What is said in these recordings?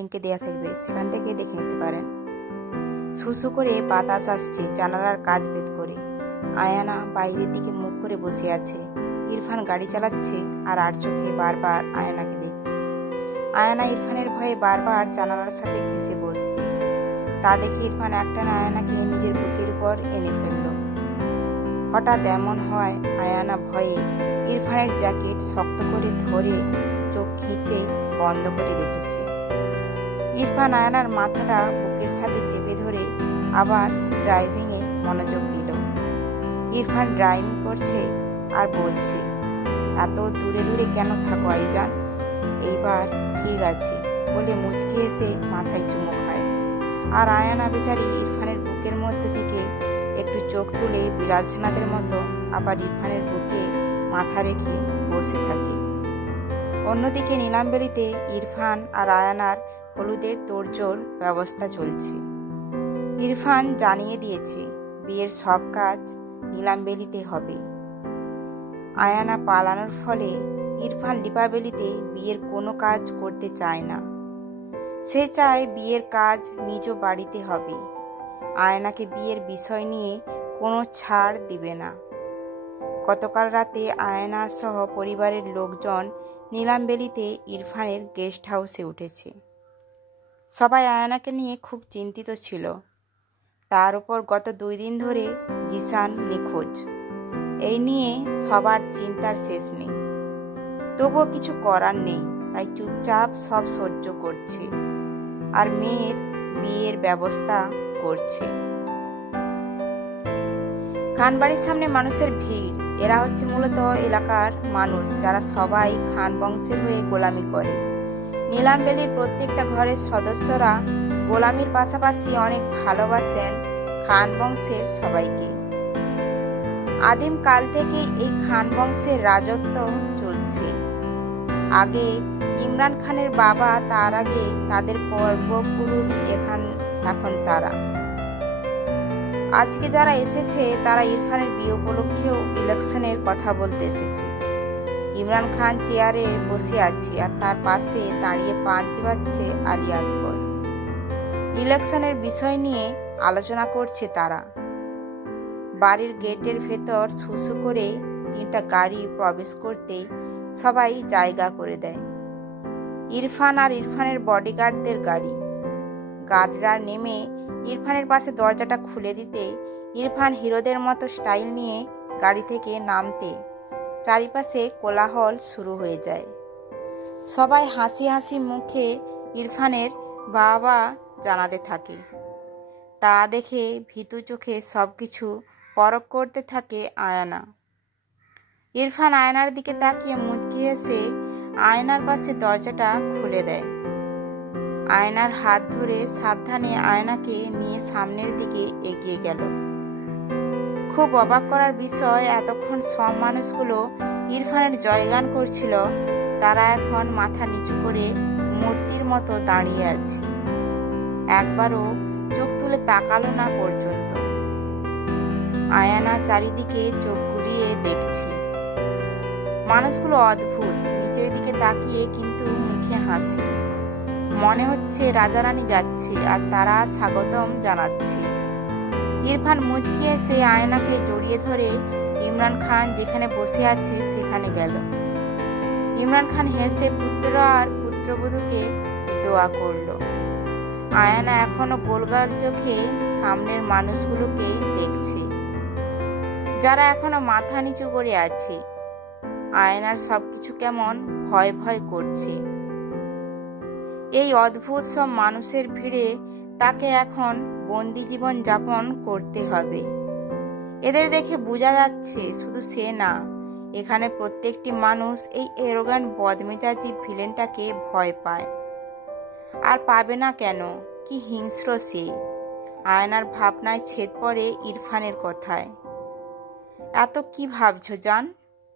লিঙ্কে দেওয়া থাকবে, সেখান থেকে দেখে নিতে পারেন। সুসু করে বাতাস আসছে জানালার কাচ ভেদ করে। আয়ানা বাইরের দিকে মুখ করে বসে আছে। ইরফান গাড়ি চালাচ্ছে আর চোখে বারবার আয়ানাকে দেখছে। আয়ানা ইরফানের ভয়ে বারবার জানালার সাথে ঘেঁষে বসছে। তা দেখে ইরফান একটানা আয়ানাকে নিজের বুকের উপর এনে ফেলল। হঠাৎ এমন হয় আয়ানা ভয়ে ইরফানের জ্যাকেট শক্ত করে ধরে চোখ খিঁচে বন্ধ করে রেখেছে। ইরফান আয়ানার মাথাটা বুকের সাথে চেপে ধরে আবার ড্রাইভিংয়ে মনোযোগ দিল। ইরফান ড্রাইভিং করছে আর বলছে, এত দূরে দূরে কেন থাকো আইজান? এইবার ঠিক আছে বলে মুচকি এসে মাথায় চুমো খায়। আর আয়ানা বেচারি ইরফানের বুকের মধ্যে থেকে একটু চোখ তুলে বিড়াল ছানাদের মতো আবার ইরফানের বুকে মাথা রেখে বসে থাকে। অন্যদিকে নিলামবেলিতে ইরফান আর আয়ানার হলুদের তোড়জোড় ব্যবস্থা চলছে। ইরফান জানিয়ে দিয়েছে বিয়ের সব কাজ নিলামবেলিতে হবে। আয়ানা পালানোর ফলে ইরফান লিপাবেলিতে বিয়ের কোনো কাজ করতে চায় না। সে চায় বিয়ের কাজ নিজ বাড়িতে হবে। আয়ানাকে বিয়ের বিষয় নিয়ে কোনো ছাড় দিবে না। গতকাল রাতে আয়ানা সহ পরিবারের লোকজন নিলামবেলিতে ইরফানের গেস্ট হাউসে উঠেছে। সবাই আয়ানাকে নিয়ে খুব চিন্তিত ছিল। তার উপর গত 2 দিন ধরে জিসান নিখোঁজ। এই নিয়ে সবার চিন্তার শেষ নেই। তবুও কিছু করার নেই, তাই চুপচাপ সব সহ্য করছে আর মেয়ের বিয়ের ব্যবস্থা করছে। খানবাড়ির সামনে মানুষের ভিড়। এরা হচ্ছে মূলত এলাকার মানুষ, যারা সবাই খান বংশের হয়ে গোলামি করে। নিলামবেলির প্রত্যেকটা ঘরের সদস্যরা গোলামির পাশাপাশি অনেক ভালোবাসেন খান বংশের সবাইকে। আদিম কাল থেকে এই খান বংশের রাজত্ব চলছে। আগে ইমরান খানের বাবা, তার আগে তাদের পূর্বপুরুষ, এখন তারা। আজকে যারা এসেছে তারা ইরফানের বিয়ে উপলক্ষেও ইলেকশনের কথা বলতে এসেছে। ইমরান খান চেয়ারে বসে আছে আর তার পাশে দাঁড়িয়ে পান চিবাচ্ছে আলী আকবর। ইলেকশনের বিষয় নিয়ে আলোচনা করছে তারা। বাড়ির গেটের ভেতর সুসু করে 3টা গাড়ি প্রবেশ করতে সবাই জায়গা করে দেয়। ইরফান আর ইরফানের বডিগার্ডদের গাড়ি। গার্ডরা নেমে ইরফানের পাশে দরজাটা খুলে দিতে ইরফান হিরোদের মতো স্টাইল নিয়ে গাড়ি থেকে নামতে চারিপাশে কোলাহল শুরু হয়ে যায়। সবাই হাসি হাসি মুখে ইরফানের বাবা জানাতে থাকে। তা দেখে ভীতু চোখে সব কিছু পরখ করতে থাকে আয়ানা। ইরফান আয়নার দিকে তাকিয়ে মুচকি হেসে আয়নার পাশে দরজাটা খুলে দেয়। আয়নার হাত ধরে সাবধানে আয়নাকে নিয়ে সামনের দিকে এগিয়ে গেল। খুব অবাক করার বিষয়, এতক্ষণ সব মানুষগুলো ইরফানের জয়গান করছিল, তারা এখন মাথা নিচু করে মূর্তির মতো দাঁড়িয়ে আছে। একবারও চোখ তুলে তাকালো না পর্যন্ত। আয়ানা চারিদিকে চোখ ঘুরিয়ে দেখছে। মানুষগুলো অদ্ভুত, নিচের দিকে তাকিয়ে কিন্তু মুখে হাসি। মনে হচ্ছে রাজারানী যাচ্ছে আর তারা স্বাগতম জানাচ্ছে। ইরফান মুচকি এসে আয়নাকে জড়িয়ে ধরে ইমরান খান যেখানে বসে আছে সেখানে গেল। ইমরান খান হেসে পুত্র আর পুত্রবধূকে দোয়া করল। আয়না এখনো গোলগাল চোখে সামনের মানুষগুলোকে দেখছে, যারা এখনো মাথা নিচু করে আছে। আয়নার সবকিছু কেমন ভয় ভয় করছে। এই অদ্ভুত সব মানুষের ভিড়ে তাকে এখন বন্দি জীবন যাপন করতে হবে। এদের দেখে বোঝা যাচ্ছে শুধু সে না, এখানে প্রত্যেকটি মানুষ এই এরোগান বদমেজাজি ভিলেনটাকে ভয় পায়। আর পাবে না কেন? কি হিংস্র সে! আয়নার ভাবনায় ছেদ পড়ে ইরফানের কথায়। এত কি ভাবছো জান?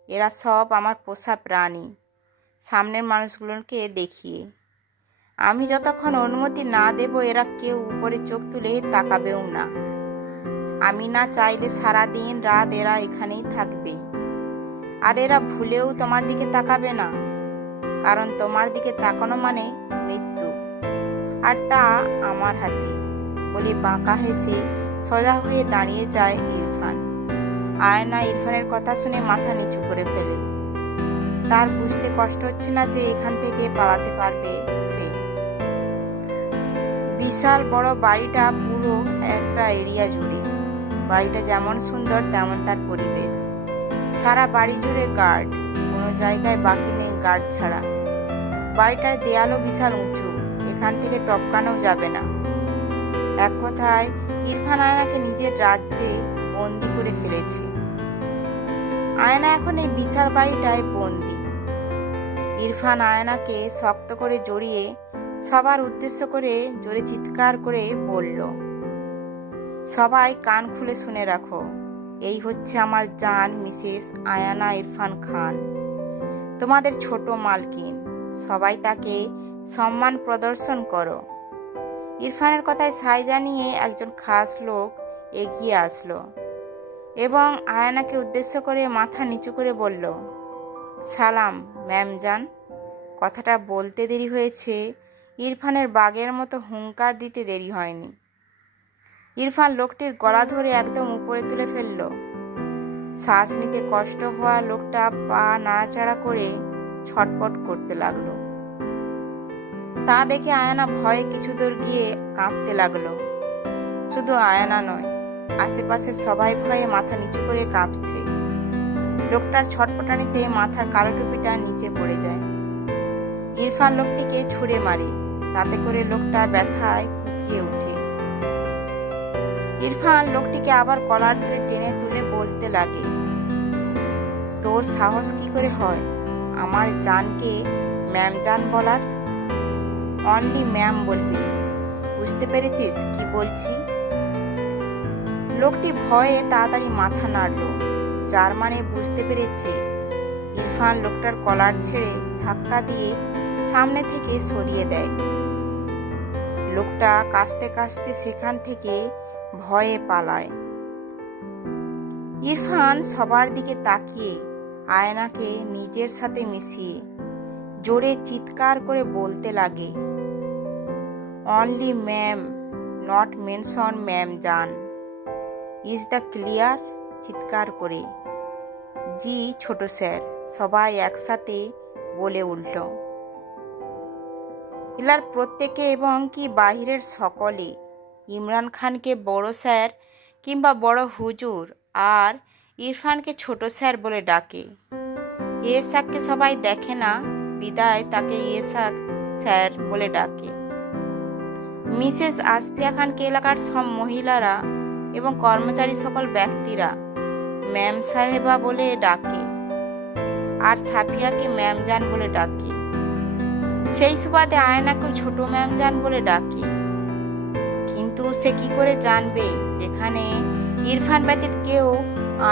এরা সব আমার পোষা প্রাণী। সামনের মানুষগুলোকে দেখিয়ে আমি যতক্ষণ অনুমতি না দেব এরা কেউ উপরে চোখ তুলে তাকাবেও না। আমি না চাইলে সারা দিন রাত এরা এখানেই থাকবে। আর এরা ভুলেও তোমার দিকে তাকাবে না, কারণ তোমার দিকে তাকানো মানে মৃত্যু। আর তা আমার হাতে বলে বাঁকা হেসে সোজা হয়ে দাঁড়িয়ে যায় ইরফান। আয়না ইরফানের কথা শুনে মাথা নিচু করে ফেলে। তার বুঝতে কষ্ট হচ্ছে না যে এখান থেকে পালাতে পারবে সে। বিশাল বড় বাড়িটা পুরো একটা এরিয়া জুড়ে। বাড়িটা যেমন সুন্দর তেমন তার পরিবেশ। সারা বাড়ি জুড়ে গার্ড, কোনো জায়গায় বাকি নেই গার্ড ছাড়া। বাড়িটার দেয়ালও বিশাল উঁচু, এখান থেকে টপকানো যাবে না। এক কথায় ইরফান আয়নাকে নিজের রাজ্যে বন্দি করে ফেলেছে। আয়না এখন এই বিশাল বাড়িটায় বন্দি। ইরফান আয়নাকে শক্ত করে জড়িয়ে সবার উদ্দেশ্য করে জোরে চিৎকার করে বলল, সবাই কান খুলে শুনে রাখো, এই হচ্ছে আমার জান মিসেস আয়ানা ইরফান খান, তোমাদের ছোট মালকিন। সবাই তাকে সম্মান প্রদর্শন করো। ইরফানের কথায় সায় জানিয়ে একজন খাস লোক এগিয়ে আসলো এবং আয়নাকে উদ্দেশ্য করে মাথা নিচু করে বলল, সালাম ম্যাম জান। কথাটা বলতে দেরি হয়েছে, ইরফানের বাঘের মতো হুঙ্কার দিতে দেরি হয়নি। ইরফান লোকটির গলা ধরে একদম উপরে তুলে ফেলল। শ্বাস নিতে কষ্ট হওয়া লোকটা পা নাড়াচাড়া করে ছটপট করতে লাগলো। তা দেখে আয়না ভয়ে কিছু দূর গিয়ে কাঁপতে লাগলো। শুধু আয়না নয়, আশেপাশে সবাই ভয়ে মাথা নিচু করে কাঁপছে। লোকটার ছটপটানিতে মাথার কালো টুপিটা নিচে পড়ে যায়। ইরফান লোকটিকে ছুঁড়ে মারে, তাতে করে লোকটা ব্যথায় কুঁকিয়ে ওঠে। ইরফান লোকটিকে আবার কলার ধরে টেনে তুলে বলতে লাগে, তোর সাহস কি করে হয় আমার জানকে ম্যাম জান বলার? অনলি ম্যাম বলবি, বুঝতে পেরেছিস কি বলছি? লোকটি ভয়ে তাড়াতাড়ি মাথা নাড়ল, যার মানে বুঝতে পেরেছে। ইরফান লোকটার কলার ছেড়ে ধাক্কা দিয়ে সামনে থেকে সরিয়ে দেয়। লোকটা কাশতে কাশতে সেখান থেকে ভয়ে পালায়। ইরফান সবার দিকে তাকিয়ে আয়নাকে নিজের সাথে মিশিয়ে জোরে চিৎকার করে বলতে লাগে, only ma'am, not mention ma'am জান, ইজ দ্য ক্লিয়ার? চিৎকার করে, জি ছোট স্যার, সবাই একসাথে বলে উঠল। এলার প্রত্যেকে এবং কি বাহিরের সকলে ইমরান খানকে বড় স্যার কিংবা বড় হুজুর আর ইরফানকে ছোট স্যার বলে ডাকে। ইয়েসাককে সবাই দেখে না, বিদায় তাকে ইয়েসাক স্যার বলে ডাকে। মিসেস আসফিয়া খানকে এলাকার সব মহিলারা এবং কর্মচারী সকল ব্যক্তিরা ম্যাম সাহেবা বলে ডাকে, আর সাফিয়াকে ম্যাম জান বলে ডাকে। সেই সুবাদে আয়নাকেও ছোট ম্যাম জান বলে ডাকে। কিন্তু সে কি করে জানবে যেখানে ইরফান ব্যতীত কেউ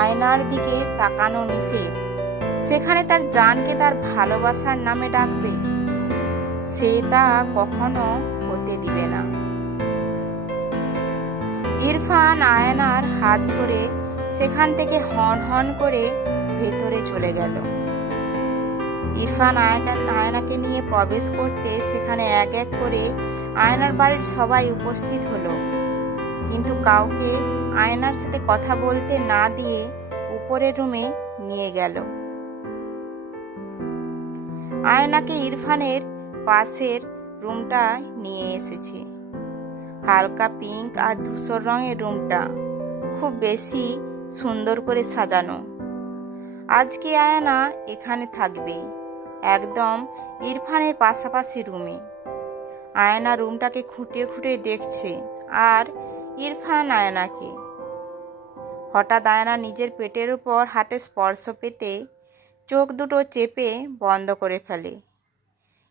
আয়নার দিকে তাকানো নিষেধ, সেখানে তার জানকে তার ভালোবাসার নামে ডাকবে? সে তা কখনো হতে দিবে না। ইরফান আয়নার হাত ধরে সেখান থেকে হন হন করে ভেতরে চলে গেল। ইরফান আয়নাকে নিয়ে প্রবেশ করতে সেখানে এক এক করে আয়নার বাড়ির সবাই উপস্থিত হলো, কিন্তু কাউকে আয়নার সাথে কথা বলতে না দিয়ে উপরের রুমে নিয়ে গেল। আয়নাকে ইরফানের পাশের রুমটা নিয়ে এসেছে। হালকা পিঙ্ক আর ধূসর রঙের রুমটা খুব বেশি সুন্দর করে সাজানো। আজকে আয়না এখানে থাকবে, একদম ইরফানের পাশাপাশি রুমে। আয়না রুমটাকে খুঁটিয়ে খুঁটিয়ে দেখছে, আর ইরফান আয়নাকে। হঠাৎ আয়না নিজের পেটের উপর হাতে স্পর্শ পেতে চোখ দুটো চেপে বন্ধ করে ফেলে।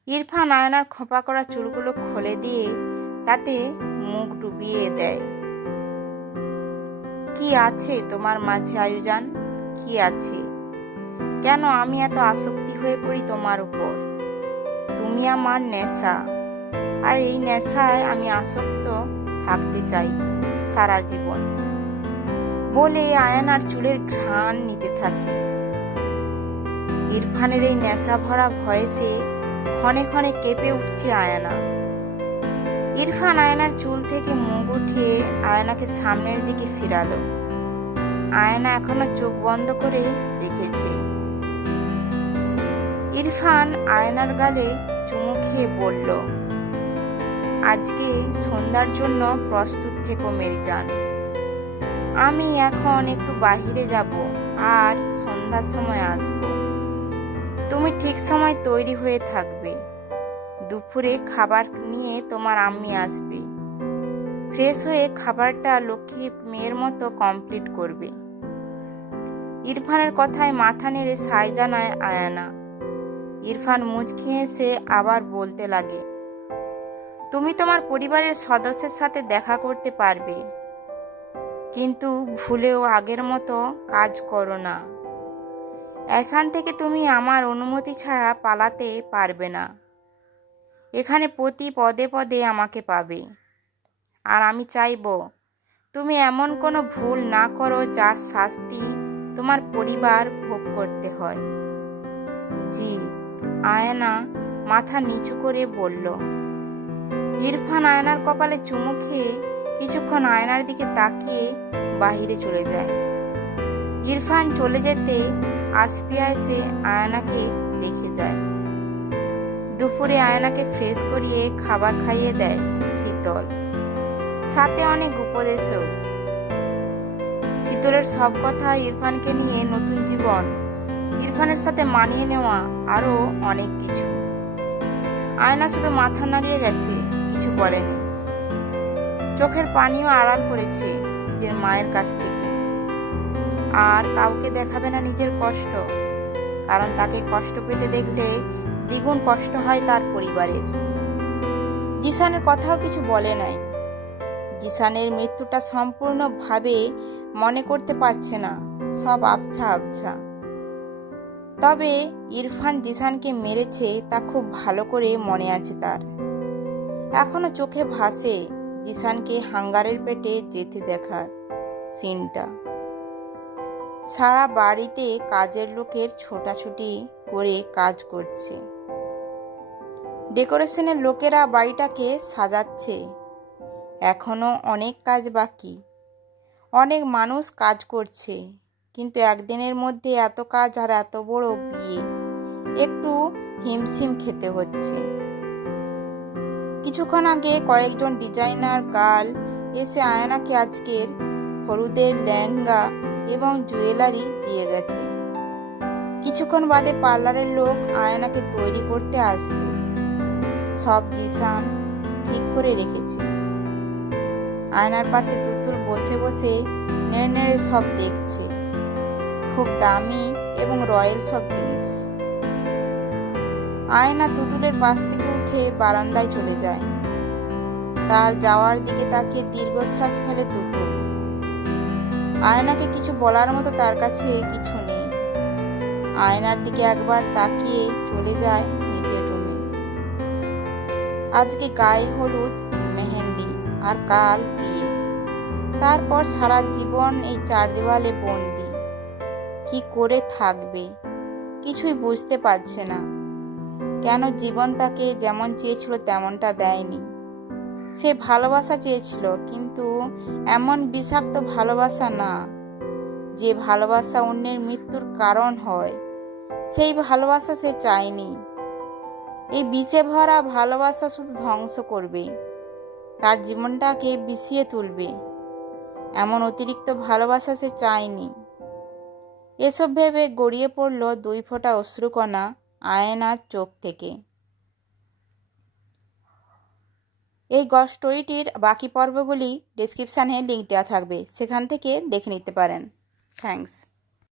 ইরফান আয়নার খোঁপা করা চুলগুলো খুলে দিয়ে তাতে মুখ ডুবিয়ে দেয়। কি আছে তোমার মাঝে আয়ুজান, কি আছে? কেন আমি এত আসক্তি হয়ে পড়ি তোমার উপর? তুমি আমার নেশা, আর এই নেশায় আমি আসক্ত থাকতে চাই সারা জীবন, বলে আয়নার চুলের ঘ্রাণ নিতে থাকে। ইরফানের এই নেশা ভরা ভয়েসে ক্ষণে ক্ষণে কেঁপে উঠছে আয়না। ইরফান আয়নার চুল থেকে মুখ উঠিয়ে আয়নাকে সামনের দিকে ফিরালো। আয়না এখনো চোখ বন্ধ করে রেখেছে। ইরফান আয়নার গালে চুমু খেয়ে বলল, আজকে সন্ধ্যার জন্য প্রস্তুত থেকো মেরিজান। আমি এখন একটু বাহিরে যাব আর সন্ধ্যার সময় আসব। তুমি ঠিক সময় তৈরি হয়ে থাকবে। দুপুরে খাবার নিয়ে তোমার আম্মি আসবে। ফ্রেশ হয়ে খাবারটা লক্ষ্মী মেয়ের মতো কমপ্লিট করবে। ইরফানের কথায় মাথা নেড়ে সায় জানায় আয়না। ইরফান মুচকি হেসে আবার বলতে লাগে, তুমি তোমার পরিবারের সদস্যের সাথে দেখা করতে পারবে, কিন্তু ভুলেও আগের মতো কাজ করো না। এখান থেকে তুমি আমার অনুমতি ছাড়া পালাতে পারবে না। এখানে প্রতি পদে পদে আমাকে পাবে। আর আমি চাইব তুমি এমন কোনো ভুল না করো যার শাস্তি তোমার পরিবার ভোগ করতে হয়। জি, আয়না মাথা নিচু করে বলল। ইরফান আয়নার কপালে চুমু খেয়ে কিছুক্ষণ আয়নার দিকে তাকিয়ে বাহিরে চলে যায়। ইরফান চলে যেতে আসফিয়া এসে আয়নাকে দেখে যায়। দুপুরে আয়নাকে ফ্রেশ করিয়ে খাবার খাইয়ে দেয় শীতল, সাথে অনেক উপদেশও। শীতলের সব কথা ইরফানকে নিয়ে, নতুন জীবন, ইরফানের সাথে মানিয়ে নেওয়া, আরও অনেক কিছু। আয়না শুধু মাথা নাড়িয়ে গেছে, কিছু বলেনি। চোখের পানিও আড়াল করেছে নিজের মায়ের কাছ থেকে। আর কাউকে দেখাবে না নিজের কষ্ট, কারণ তাকে কষ্ট পেতে দেখলে দ্বিগুণ কষ্ট হয় তার পরিবারের। জিসানের কথাও কিছু বলে নাই। জিসানের মৃত্যুটা সম্পূর্ণভাবে মনে করতে পারছে না, সব আবছা আবছা। তবে ইরফান জিসানকে মেরেছে তা খুব ভালো করে মনে আছে তার। এখনো চোখে ভাসে জিসানকে হাঙ্গারের পেটে যেতে দেখার সিনটা। সারা বাড়িতে কাজের লোকের ছোটাছুটি করে কাজ করছে। ডেকোরেশনের লোকেরা বাড়িটাকে সাজাচ্ছে। এখনো অনেক কাজ বাকি। অনেক মানুষ কাজ করছে, কিন্তু একদিনের মধ্যে এত কাজ আর এত বড় বিয়ে, একটু হিমশিম খেতে হচ্ছে। কিছুক্ষণ আগে কয়েকজন ডিজাইনার গার্ল এসে আয়নাকে আজকের হলুদের লেহেঙ্গা এবং জুয়েলারি দিয়ে গেছে। কিছুক্ষণ বাদে পার্লারের লোক আয়নাকে তৈরি করতে আসবে। সব জিসান ঠিক করে রেখেছে। আয়নার পাশে তুতুল বসে বসে নেড়ে নেড়ে সব দেখছে। খুব দামি এবং রয়্যাল সব জিনিস। আয়না তুতুলের পাশ থেকে উঠে বারান্দায় চলে যায়। তার যাওয়ার দিকে তাকিয়ে দীর্ঘশ্বাস ফেলে তুতুল। আয়নাকে কিছু বলার মতো তার কাছে কিছু নেই। আয়নার দিকে একবার তাকিয়ে চলে যায় নিজের রুমে। আজকে গায়ে হলুদ, মেহেন্দি আর কাল বিয়ে। তারপর সারা জীবন এই চার দেওয়ালে বন্দি। কি করে থাকবে কিছুই বুঝতে পারছে না। কেন জীবন তাকে যেমন চেয়েছিল তেমনটা দেয়নি। সে ভালোবাসা চেয়েছিল, কিন্তু এমন বিষাক্ত ভালোবাসা না, যে ভালোবাসা অন্যের মৃত্যুর কারণ হয়। সেই ভালোবাসা সে চায়নি। এই বিষে ভরা ভালোবাসা শুধু ধ্বংস করবে, তার জীবনটাকে বিষিয়ে তুলবে। এমন অতিরিক্ত ভালোবাসা সে চায়নি। এসব ভেবে গড়িয়ে পড়ল 2 ফোঁটা অশ্রুকণা আয়নার চোখ থেকে। এই স্টোরিটির বাকি পর্বগুলি ডেসক্রিপশানে লিঙ্ক দেওয়া থাকবে, সেখান থেকে দেখে নিতে পারেন। থ্যাঙ্কস।